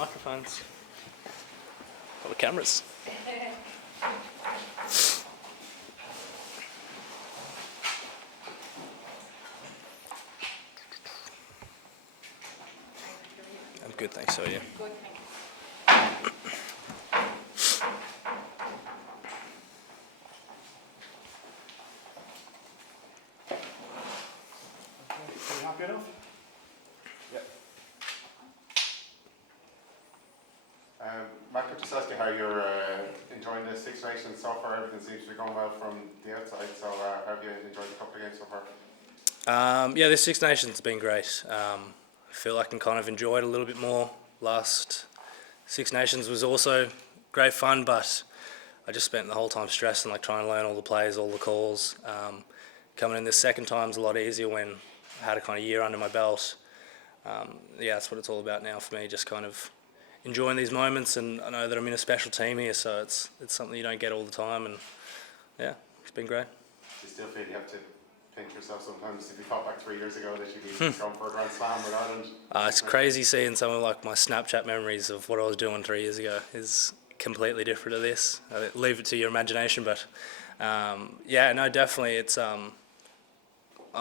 microphones. Got the cameras. I'm good, thanks. So, yeah. Good. Are you happy enough? Yeah. Mack, could just ask you how you're enjoying the Six Nations so far? Everything seems to be going well from the outside, so how have you enjoyed the couple of games so far? Yeah, this Six Nations has been great. I feel I can kind of enjoy it a little bit more. Last Six Nations was also great fun, but I just spent the whole time stressing, like trying to learn all the plays, all the calls. Coming in this second time's a lot easier when I had a kind of year under my belt. Yeah, that's what it's all about now for me, just kind of enjoying these moments, and I know that I'm in a special team here, so it's something you don't get all the time, and yeah, it's been great. Do you still feel you have to pinch yourself sometimes? If you thought back 3 years ago that you'd be going for a Grand Slam with Ireland? It's crazy seeing some of like my Snapchat memories of what I was doing 3 years ago is completely different to this. I leave it to your imagination, but yeah, no, definitely it's I'm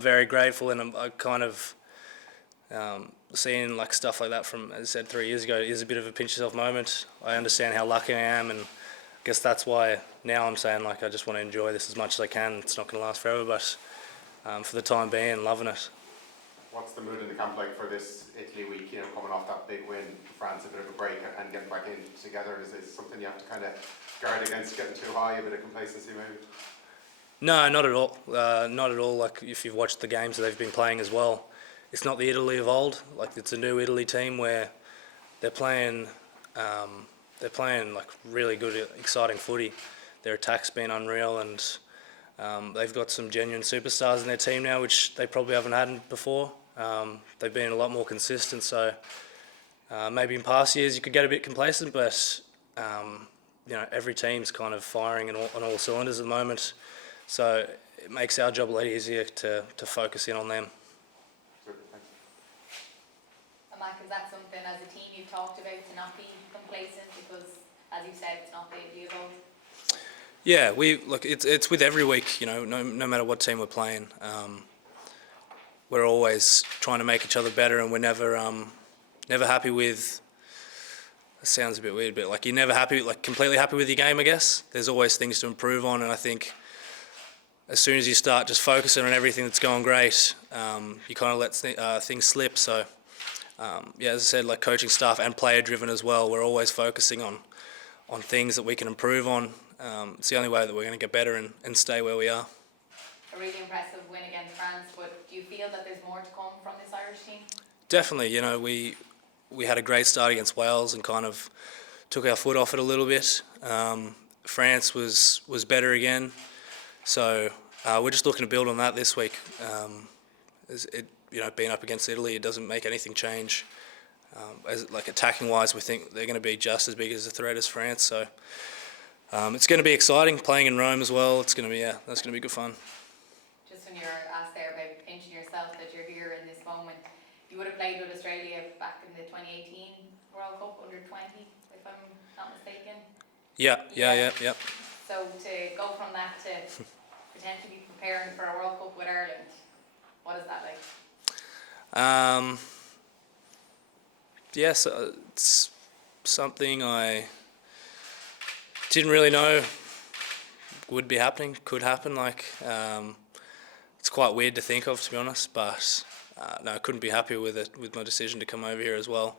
very grateful, and I kind of seeing like stuff like that from, as I said, 3 years ago is a bit of a pinch yourself moment. I understand how lucky I am, and I guess that's why now I'm saying like I just want to enjoy this as much as I can. It's not going to last forever, but for the time being, loving it. What's the mood in the camp like for this Italy week, coming off that big win, France a bit of a break and getting back in together? Is it something you have to kind of guard against getting too high, a bit of complacency maybe? No, not at all. Not at all. Like if you've watched the games that they've been playing as well, it's not the Italy of old. Like it's a new Italy team where they're playing like really good, exciting footy. Their attack's been unreal, and they've got some genuine superstars in their team now, which they probably haven't had before. They've been a lot more consistent, so maybe in past years you could get a bit complacent, but every team's kind of firing on all cylinders at the moment, so it makes our job a lot easier to focus in on them. Mack, is that something as a team you've talked about, to not be complacent, because as you said, it's not the Italy of old? Yeah, it's with every week, no matter what team we're playing. We're always trying to make each other better, and we're never happy with. It sounds a bit weird, but like you're never happy, like completely happy with your game, I guess. There's always things to improve on, and I think as soon as you start just focusing on everything that's going great, you kind of let things slip. So yeah, as I said, like coaching staff and player driven as well, we're always focusing on things that we can improve on. It's the only way that we're going to get better and stay where we are. A really impressive win against France, but do you feel that there's more to come from this Irish team? Definitely, we had a great start against Wales and kind of took our foot off it a little bit. France was better again, so we're just looking to build on that this week. Being up against Italy, it doesn't make anything change. Attacking wise, we think they're going to be just as big as a threat as France. So it's going to be exciting playing in Rome as well. It's going to be that's going to be good fun. Just when you're asked there about pinching yourself that you're here in this moment, you would have played with Australia back in the 2018 World Cup under 20, if I'm not mistaken. Yeah. So to go from that to potentially preparing for a World Cup with Ireland, what is that like? Yes, it's something I didn't really know would be happening, could happen. It's quite weird to think of, to be honest, but no, I couldn't be happier with it, with my decision to come over here as well.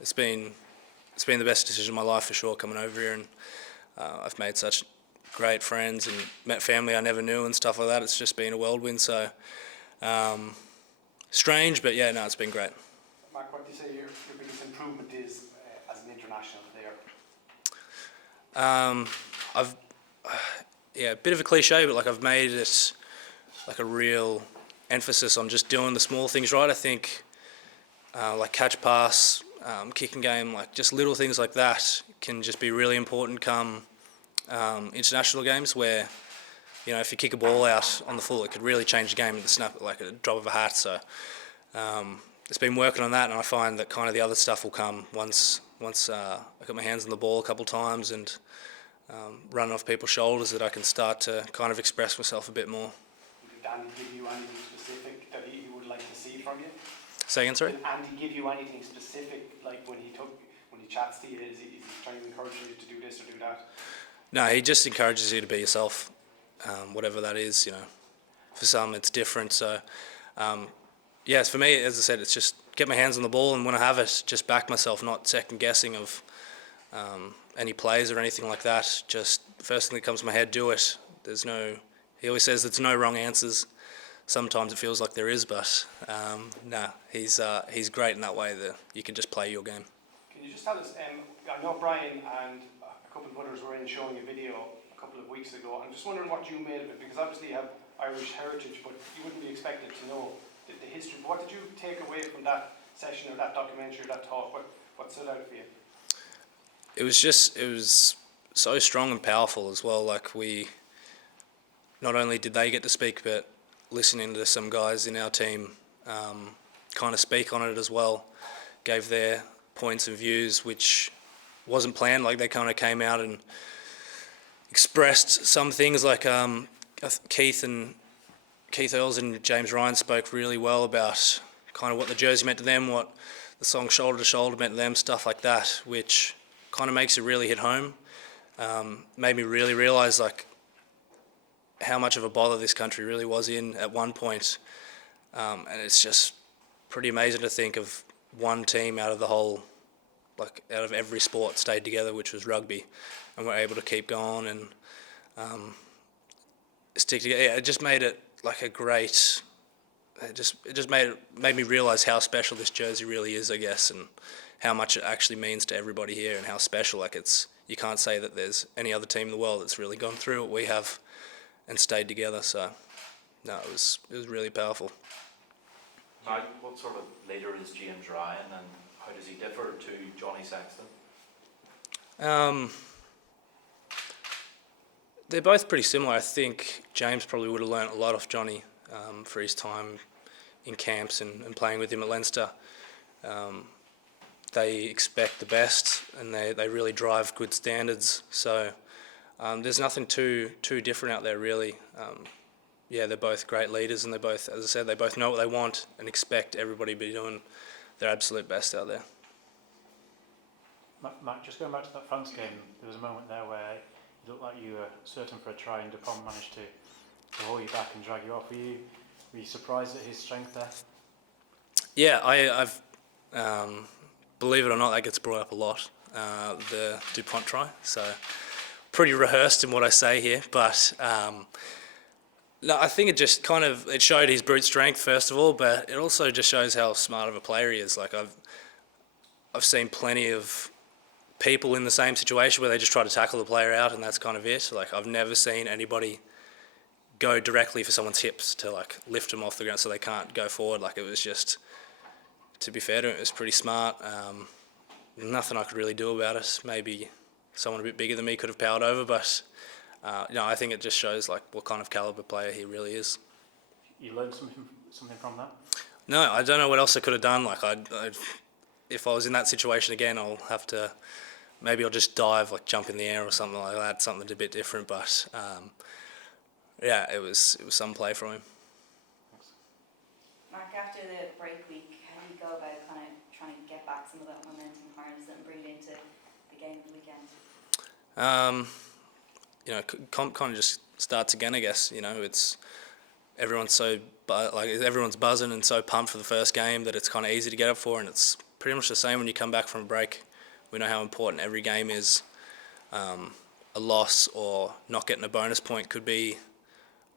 It's been the best decision of my life for sure, coming over here, and I've made such great friends and met family I never knew and stuff like that. It's just been a whirlwind, so strange, but yeah, no, it's been great. Mack, what do you say your biggest improvement is as an international player? A bit of a cliche, but I've made it like a real emphasis on just doing the small things right. I think catch pass, kicking game, just little things like that can just be really important come international games where, if you kick a ball out on the full, it could really change the game at the snap, like a drop of a hat. So it's been working on that, and I find that kind of the other stuff will come once I got my hands on the ball a couple times and run off people's shoulders, that I can start to kind of express myself a bit more. Did Andy give you anything specific that he would like to see from you? Say again, sorry? Did Andy give you anything specific, like when he chats to you, is he trying to encourage you to do this or do that? No, he just encourages you to be yourself, whatever that is, you know. For some, it's different. So, yes, for me, as I said, it's just get my hands on the ball, and when I have it, just back myself, not second guessing of any plays or anything like that. Just first thing that comes to my head, do it. He always says there's no wrong answers. Sometimes it feels like there is, but he's great in that way that you can just play your game. Can you just tell us, I know Brian and a couple of others were in showing a video a couple of weeks ago. I'm just wondering what you made of it, because obviously you have Irish heritage, but you wouldn't be expected to know the history. What did you take away from that session or that documentary or that talk? What stood out for you? It was so strong and powerful as well. Like, not only did they get to speak, but listening to some guys in our team kind of speak on it as well, gave their points and views, which wasn't planned. Like, they kind of came out and expressed some things, like Keith Earls and James Ryan spoke really well about kind of what the jersey meant to them, what the song Shoulder to Shoulder meant to them, stuff like that, which kind of makes it really hit home. Made me really realise like how much of a bother this country really was in at one point. And it's just pretty amazing to think of one team out of the whole, like out of every sport, stayed together, which was rugby, and we're able to keep going and stick together. Yeah, it just made it like a great. It just made me realise how special this jersey really is, I guess, and how much it actually means to everybody here, and how special. Like, you can't say that there's any other team in the world that's really gone through what we have and stayed together. So, no, it was really powerful. Now, what sort of leader is James Ryan, and how does he differ to Johnny Sexton? They're both pretty similar. I think James probably would have learnt a lot off Johnny for his time in camps and playing with him at Leinster. They expect the best, and they really drive good standards. So there's nothing too different out there, really. They're both great leaders, and they both, as I said, they both know what they want and expect everybody to be doing their absolute best out there. Matt, just going back to that France game, there was a moment there where it looked like you were certain for a try, and Dupont managed to hold you back and drag you off. Were you surprised at his strength there? Yeah, I've believe it or not, that gets brought up a lot, the Dupont try. So pretty rehearsed in what I say here, but no, I think it just kind of it showed his brute strength first of all, but it also just shows how smart of a player he is. Like, I've seen plenty of people in the same situation where they just try to tackle the player out, and that's kind of it. Like, I've never seen anybody go directly for someone's hips to like lift them off the ground so they can't go forward. Like, it was just, to be fair to him, it was pretty smart. Nothing I could really do about it. Maybe someone a bit bigger than me could have powered over, but I think it just shows like what kind of caliber player he really is. You learned something from that? No, I don't know what else I could have done. Like, if I was in that situation again, maybe I'll just dive, like jump in the air or something like that, something a bit different. But it was some play from him. Mark, after the break week, how do you go about kind of trying to get back some of that momentum, harness it, and bring it into the game of the weekend? Comp kind of just starts again, I guess. It's everyone's everyone's buzzing and so pumped for the first game that it's kind of easy to get up for, and it's pretty much the same when you come back from a break. We know how important every game is. A loss or not getting a bonus point could be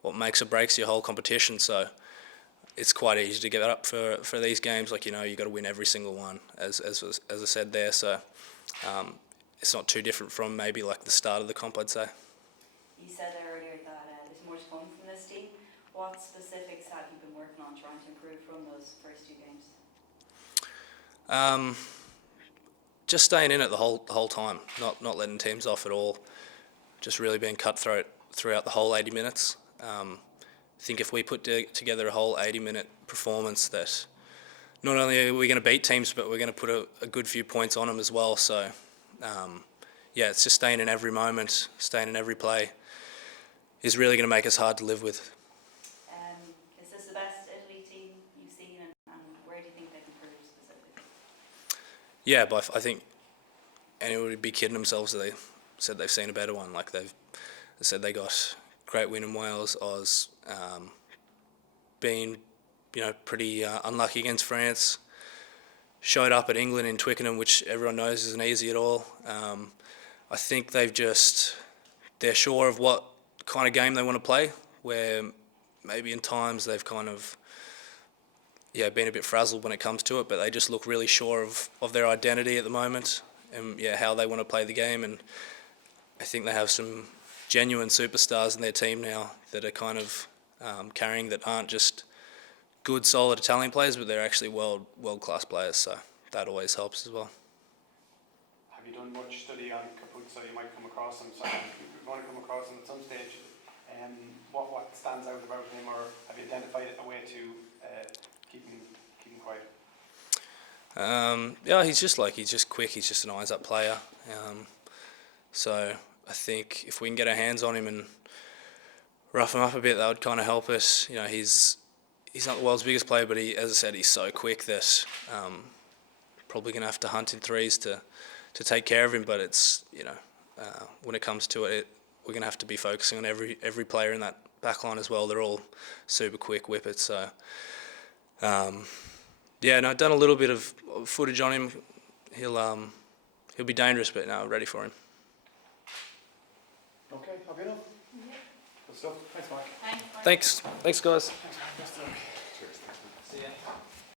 what makes or breaks your whole competition. So it's quite easy to get up for these games. Like, you got to win every single one, as I said there. So it's not too different from maybe like the start of the comp, I'd say. You said there earlier that there's more to come from this team. What specifics have you been working on trying to improve from those first two games? Just staying in it the whole time, not letting teams off at all. Just really being cutthroat throughout the whole 80 minutes. I think if we put together a whole 80-minute performance that not only are we going to beat teams, but we're going to put a good few points on them as well. So, yeah, it's just staying in every moment, staying in every play is really going to make us hard to live with. Is this the best Italy team you've seen, and where do you think they've improved specifically? Yeah, but I think anyone would be kidding themselves if they said they've seen a better one. Like they said they got great win in Wales, Oz, been pretty unlucky against France, showed up at England in Twickenham, which everyone knows isn't easy at all. I think they're sure of what kind of game they want to play, where maybe in times they've kind of been a bit frazzled when it comes to it, but they just look really sure of their identity at the moment and how they want to play the game. And I think they have some genuine superstars in their team now that are kind of carrying, that aren't just good, solid Italian players, but they're actually world-class players, so that always helps as well. Have you done much study on Capuzzo? You might come across him, so you're going to come across him at some stage. What stands out about him, or have you identified a way to keep him quiet? He's just quick. He's just an eyes-up player. So I think if we can get our hands on him and rough him up a bit, that would kind of help us. He's not the world's biggest player, but as I said, he's so quick that probably going to have to hunt in threes to take care of him. But it's when it comes to it, we're going to have to be focusing on every player in that back line as well. They're all super quick whippets. So I've done a little bit of footage on him. He'll be dangerous, but no, ready for him. Okay, happy enough? Yeah. Good stuff. Thanks, Mark. Thanks. Thanks guys. Thanks, Mark. Best of luck. Cheers. See ya.